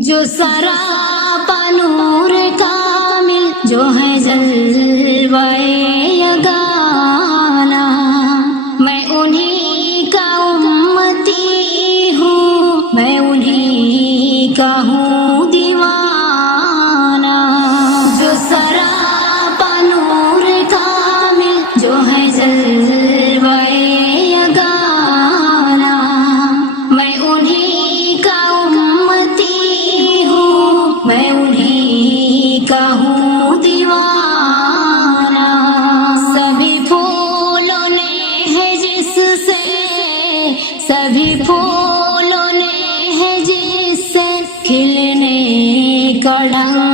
جو سراپا نور کامل، جو ہے جلوہ یگانا، میں انہی کا امتی ہوں، میں انہی کا ہوں دیوانہ۔ جو سراپا نور کامل، جو ہے جلوہ یگانا، میں انہی کا امتی ہوں، میں انہی کا ہوں دیوانہ۔ سبھی پھولوں نے ہے جس سے، سبھی پھولوں نے ہے جس سے کھلنے کا ڈھنگ